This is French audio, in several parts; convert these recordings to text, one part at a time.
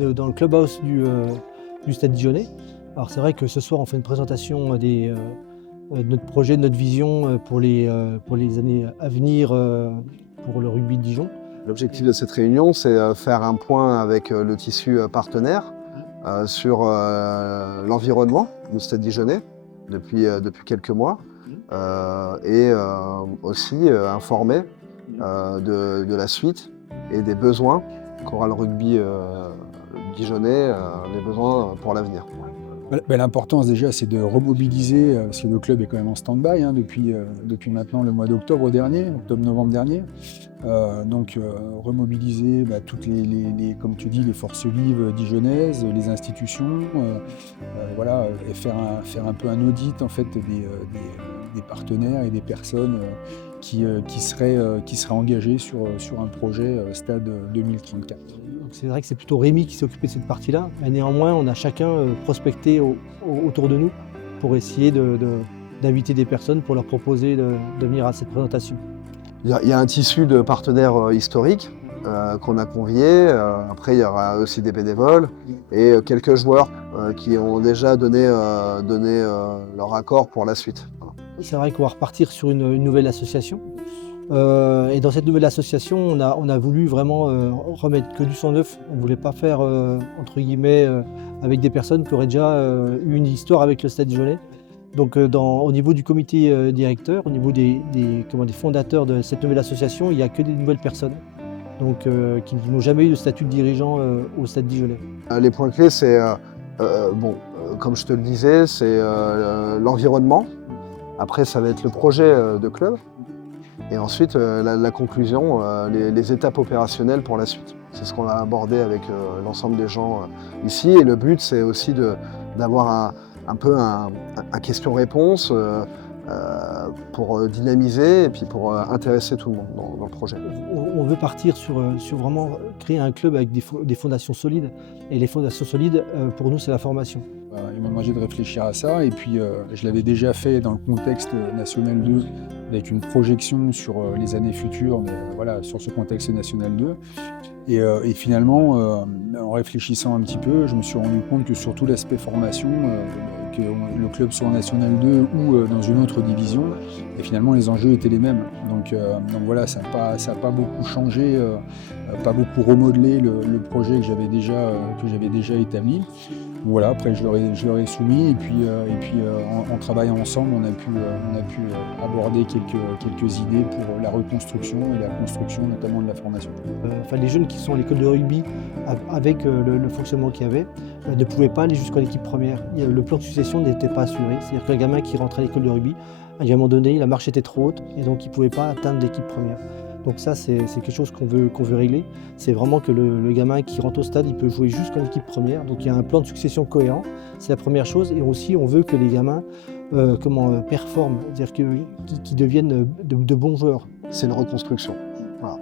On est dans le clubhouse du Stade Dijonnais. Alors c'est vrai que ce soir on fait une présentation de notre projet, de notre vision pour les années à venir pour le rugby de Dijon. L'objectif de cette réunion, c'est faire un point avec le tissu partenaire sur l'environnement du Stade Dijonnais depuis quelques mois et aussi informer de la suite et des besoins qu'aura le rugby dijonnais, les besoins pour l'avenir. L'importance déjà, c'est de remobiliser, parce que le club est quand même en stand-by depuis maintenant le mois d'octobre dernier, octobre-novembre dernier. Donc remobiliser toutes comme tu dis, les forces vives dijonnaises, les institutions, voilà, et faire un peu un audit en fait des partenaires et des personnes qui seraient engagés sur un projet Stade 2034. C'est vrai que c'est plutôt Rémi qui s'est occupé de cette partie-là, mais néanmoins on a chacun prospecté autour de nous pour essayer d'inviter des personnes pour leur proposer de venir à cette présentation. Il y a un tissu de partenaires historiques qu'on a conviés. Après, il y aura aussi des bénévoles et quelques joueurs qui ont déjà donné leur accord pour la suite. Voilà. C'est vrai qu'on va repartir sur une nouvelle association. Et dans cette nouvelle association, on a voulu vraiment remettre que du sang neuf. On ne voulait pas faire, entre guillemets, avec des personnes qui auraient déjà eu une histoire avec le Stade Dijonnais. Donc au niveau du comité directeur, au niveau des fondateurs de cette nouvelle association, il n'y a que des nouvelles personnes donc, qui n'ont jamais eu de statut de dirigeant au Stade Dijonnais. Les points clés, c'est, comme je te le disais, c'est l'environnement. Après, ça va être le projet de club. Et ensuite, la conclusion, les étapes opérationnelles pour la suite. C'est ce qu'on a abordé avec l'ensemble des gens ici. Et le but, c'est aussi d'avoir un peu un question-réponse pour dynamiser et puis pour intéresser tout le monde dans le projet. On veut partir sur vraiment créer un club avec des fondations solides. Et les fondations solides, pour nous, c'est la formation. Il m'a demandé de réfléchir à ça et puis je l'avais déjà fait dans le contexte National 2 avec une projection sur les années futures, mais voilà, sur ce contexte National 2. Et finalement, en réfléchissant un petit peu, je me suis rendu compte que sur tout l'aspect formation, que le club soit en National 2 ou dans une autre division, et finalement les enjeux étaient les mêmes. Donc voilà, ça n'a pas beaucoup changé, pas beaucoup remodelé le projet que j'avais déjà établi. Voilà, après je leur ai soumis et puis en travaillant ensemble, on a pu aborder quelques idées pour la reconstruction et la construction notamment de la formation. Les jeunes qui sont à l'école de rugby, avec le fonctionnement qu'il y avait, ne pouvaient pas aller jusqu'à l'équipe première. Le plan de succession n'était pas assuré, c'est-à-dire qu'un gamin qui rentrait à l'école de rugby, à un moment donné, la marche était trop haute et donc il ne pouvait pas atteindre l'équipe première. Donc ça, c'est quelque chose qu'on veut régler. C'est vraiment que le gamin qui rentre au stade, il peut jouer jusqu'en équipe première. Donc il y a un plan de succession cohérent, c'est la première chose. Et aussi, on veut que les gamins performent, c'est-à-dire qu'ils deviennent de bons joueurs. C'est une reconstruction. Voilà.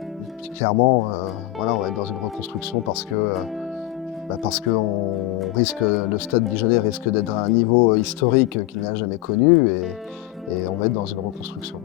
Clairement, voilà, on va être dans une reconstruction parce que le Stade Dijonnais risque d'être à un niveau historique qu'il n'a jamais connu et on va être dans une reconstruction.